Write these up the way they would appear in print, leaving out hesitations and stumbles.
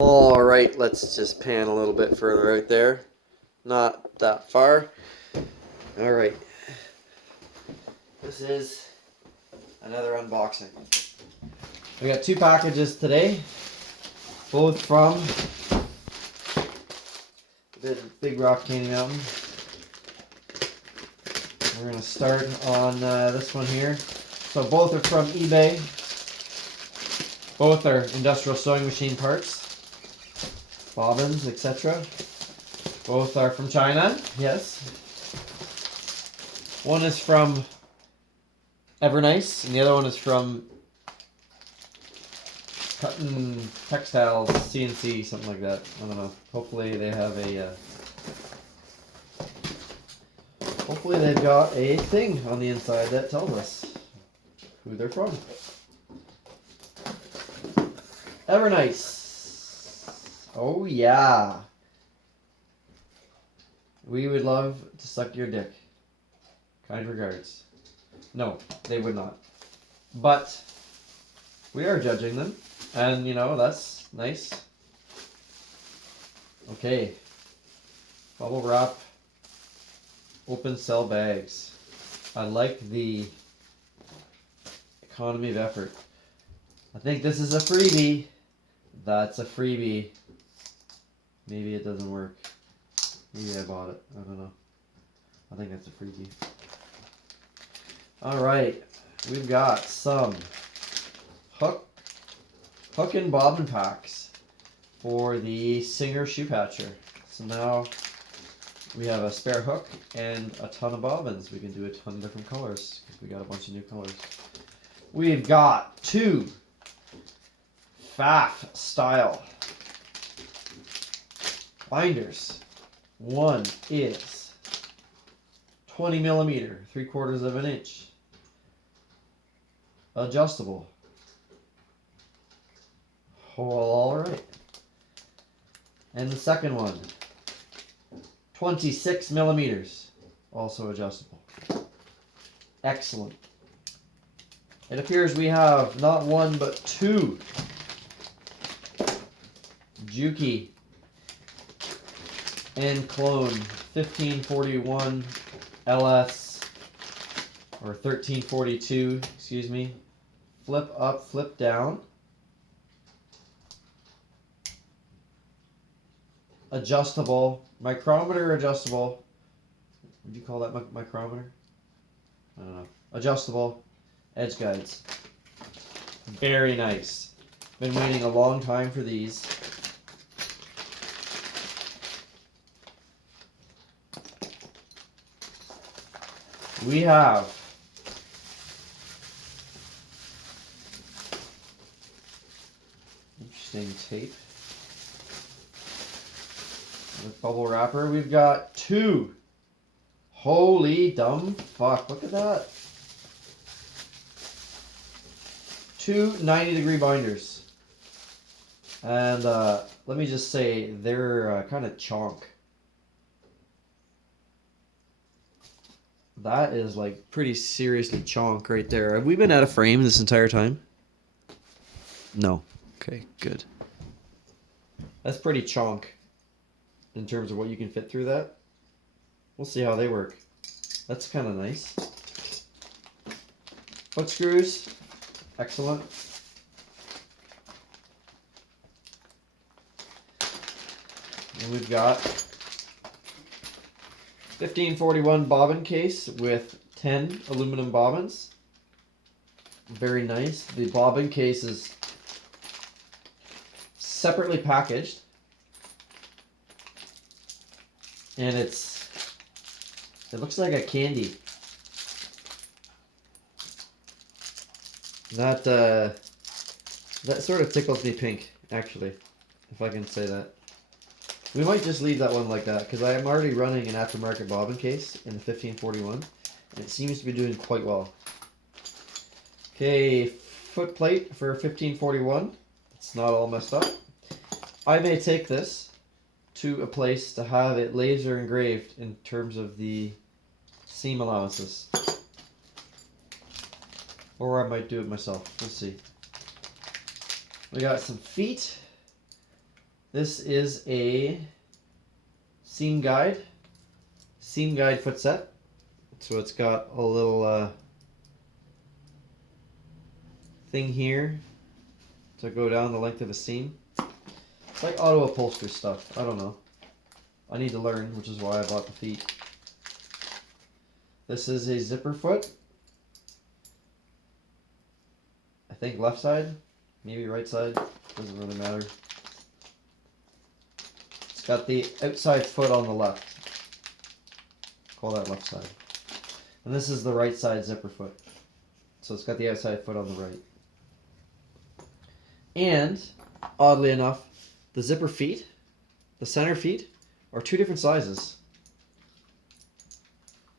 All right, let's just pan a little bit further right there. Not that far. All right. This is another unboxing. We got two packages today, both from the Big Rock Candy Mountain. We're going to start on this one here. So both are from eBay. Both are industrial sewing machine parts, bobbins, etc. Both are from China, yes. One is from Evernice, and the other one is from Cutting Textiles, CNC, something like that. I don't know. Hopefully they have a... hopefully they've got a thing on the inside that tells us who they're from. Evernice. Oh yeah. We would love to suck your dick. Kind regards. No, they would not. But we are judging them. And, you know, that's nice. Okay. Bubble wrap. Open cell bags. I like the economy of effort. I think this is a freebie. That's a freebie. Maybe it doesn't work. Maybe I bought it. I don't know. I think that's a freebie. Alright. We've got some hook and bobbin packs for the Singer Shoe Patcher. So now we have a spare hook and a ton of bobbins. We can do a ton of different colors because we got a bunch of new colors. We've got two FAF style binders. One is 20 millimeter, 3/4 of an inch, adjustable. Oh, all right. And the second one, 26 millimeters, also adjustable. Excellent. It appears we have not one but two Juki and Clone 1541 LS or 1342, excuse me. Flip up, flip down. Adjustable, micrometer adjustable. Would you call that micrometer? I don't know. Adjustable edge guides. Very nice. Been waiting a long time for these. We have interesting tape with bubble wrapper. We've got two. Holy dumb fuck, look at that. Two 90-degree binders. And let me just say, they're kind of chonk. That is like pretty seriously chonk right there. Have we been out of frame this entire time? No. Okay, good. That's pretty chonk in terms of what you can fit through that. We'll see how they work. That's kind of nice. Foot screws. Excellent. And we've got 1541 bobbin case with 10 aluminum bobbins. Very nice. The bobbin case is separately packaged. And it looks like a candy. That sort of tickles me pink, actually, if I can say that. We might just leave that one like that, because I am already running an aftermarket bobbin case in the 1541, and it seems to be doing quite well. Okay, foot plate for 1541. It's not all messed up. I may take this to a place to have it laser engraved in terms of the seam allowances. Or I might do it myself. We'll see. We got some feet This is a seam guide foot set. So it's got a little thing here to go down the length of the seam. It's like auto upholstery stuff. I don't know. I need to learn, which is why I bought the feet. This is a zipper foot. I think left side, maybe right side. Doesn't really matter. It's got the outside foot on the left. Call that left side. And this is the right side zipper foot. So it's got the outside foot on the right. And, oddly enough, the zipper feet, the center feet, are two different sizes.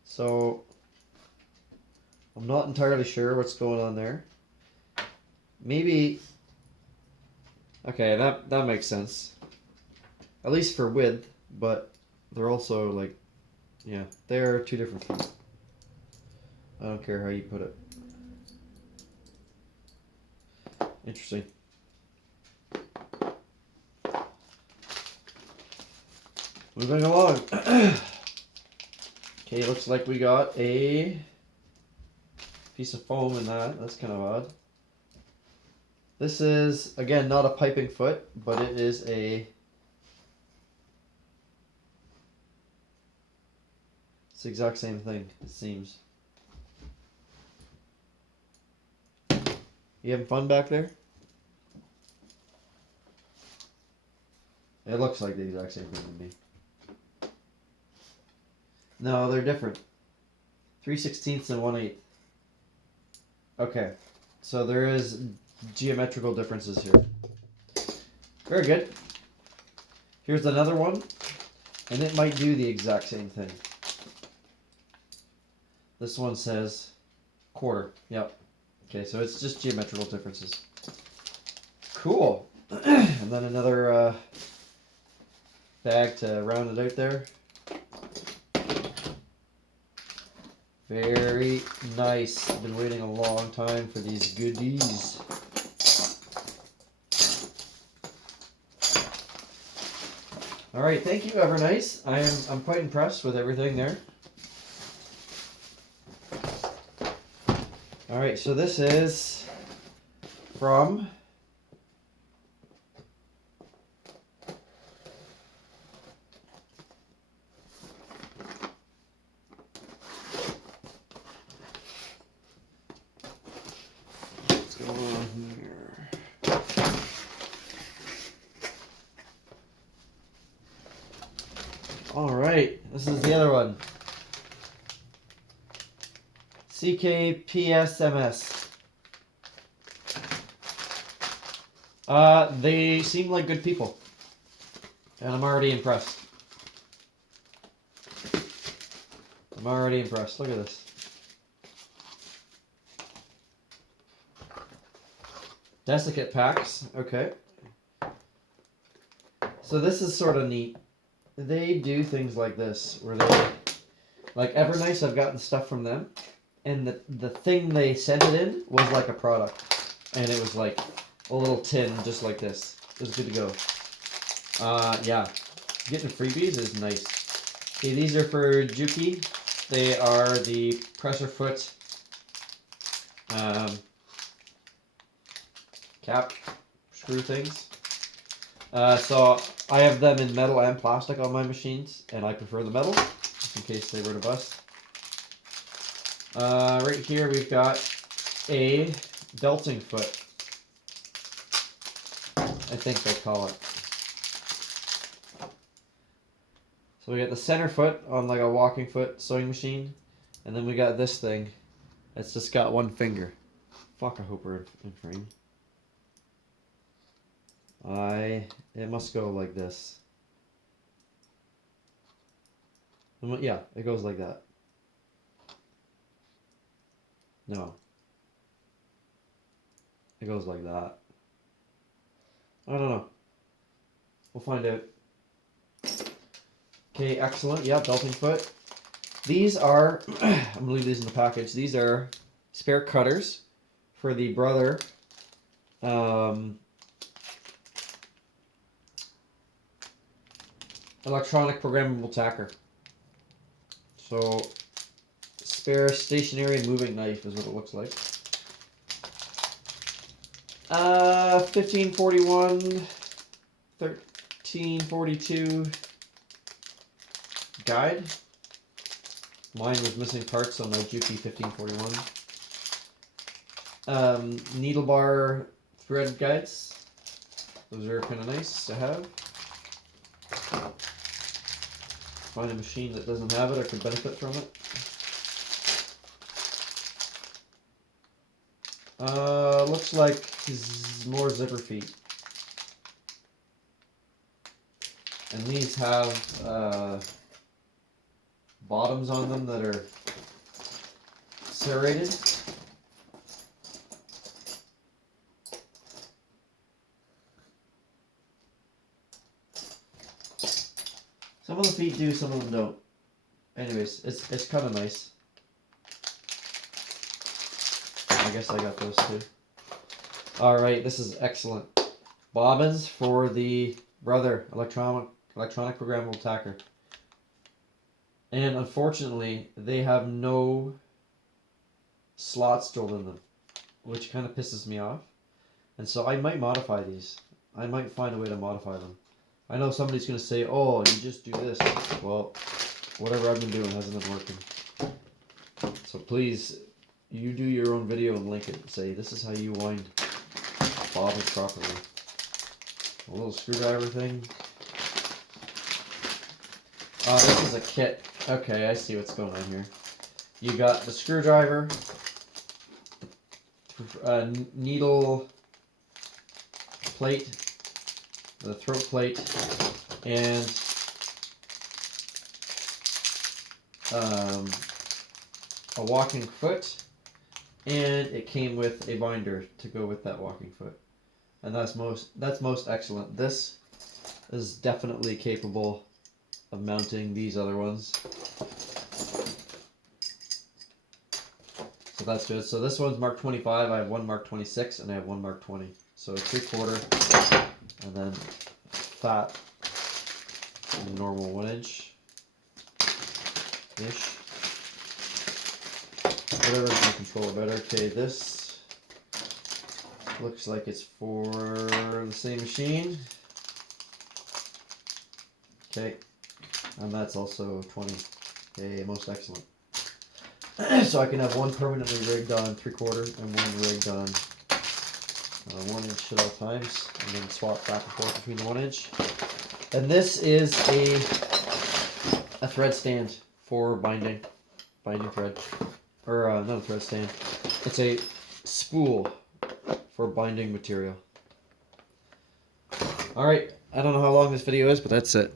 So, I'm not entirely sure what's going on there. Maybe, okay, that makes sense. At least for width, but they're also like, yeah, they're two different feet. I don't care how you put it. Interesting. Moving along. Okay, looks like we got a piece of foam in that. That's kind of odd. This is, again, not a piping foot, but it is a... It's the exact same thing, it seems. You having fun back there? It looks like the exact same thing to me. No, they're different. 3/16 and 1/8. Okay, so there is geometrical differences here. Very good. Here's another one, and it might do the exact same thing. This one says quarter. Yep. Okay, so it's just geometrical differences. Cool. And then another bag to round it out there. Very nice. I've been waiting a long time for these goodies. All right, thank you, Evernice. I'm quite impressed with everything there. All right, so this is from what's going on here? All right, this is the other one. CKPSMS. They seem like good people, and I'm already impressed. I'm already impressed. Look at this. Desiccate packs. Okay. So this is sort of neat. They do things like this, where they, like Evernice, I've gotten stuff from them, and the thing they sent it in was like a product, and it was like a little tin just like this. It was good to go. Yeah, getting freebies is nice. Okay, these are for Juki. They are the presser foot cap screw things. So I have them in metal and plastic on my machines, and I prefer the metal, just in case they were to bust. Right here we've got a belting foot, I think they call it. So we got the center foot on like a walking foot sewing machine, and then we got this thing. It's just got one finger. Fuck, I hope we're in frame. It must go like this. Yeah, it goes like that. No. It goes like that. I don't know. We'll find out. Okay, excellent. Yeah, belting foot. These are, I'm going to leave these in the package. These are spare cutters for the brother electronic programmable tacker. So, spare stationary moving knife is what it looks like. 1541, 1342 guide. Mine was missing parts on my Juki 1541. Needle bar thread guides. Those are kind of nice to have. Find a machine that doesn't have it or could benefit from it. Looks like more zipper feet. And these have bottoms on them that are serrated. Some of the feet do, some of them don't. Anyways, it's kind of nice. I guess I got those too. Alright, this is excellent. Bobbins for the Brother electronic programmable tacker. And unfortunately, they have no slots drilled in them, which kind of pisses me off. And so I might modify these. I might find a way to modify them. I know somebody's going to say, oh, you just do this. Well, whatever I've been doing hasn't been working. So please, you do your own video and link it and say, this is how you wind bobbins properly. A little screwdriver thing. This is a kit. Okay, I see what's going on here. You got the screwdriver, needle plate, the throat plate, and a walking foot, and it came with a binder to go with that walking foot. And that's most excellent. This is definitely capable of mounting these other ones. So that's good. So this one's Mark 25, I have one Mark 26, and I have one Mark 20. So 3/4, and then fat, and normal 1-inch ish. Whatever can control it better. Okay, this looks like it's for the same machine. Okay, and that's also 20. Okay, most excellent. So I can have one permanently rigged on 3/4 and one rigged on 1-inch at all times, and then swap back and forth between the 1-inch. And this is a thread stand for binding thread, or not a thread stand. It's a spool for binding material. Alright, I don't know how long this video is, but that's it.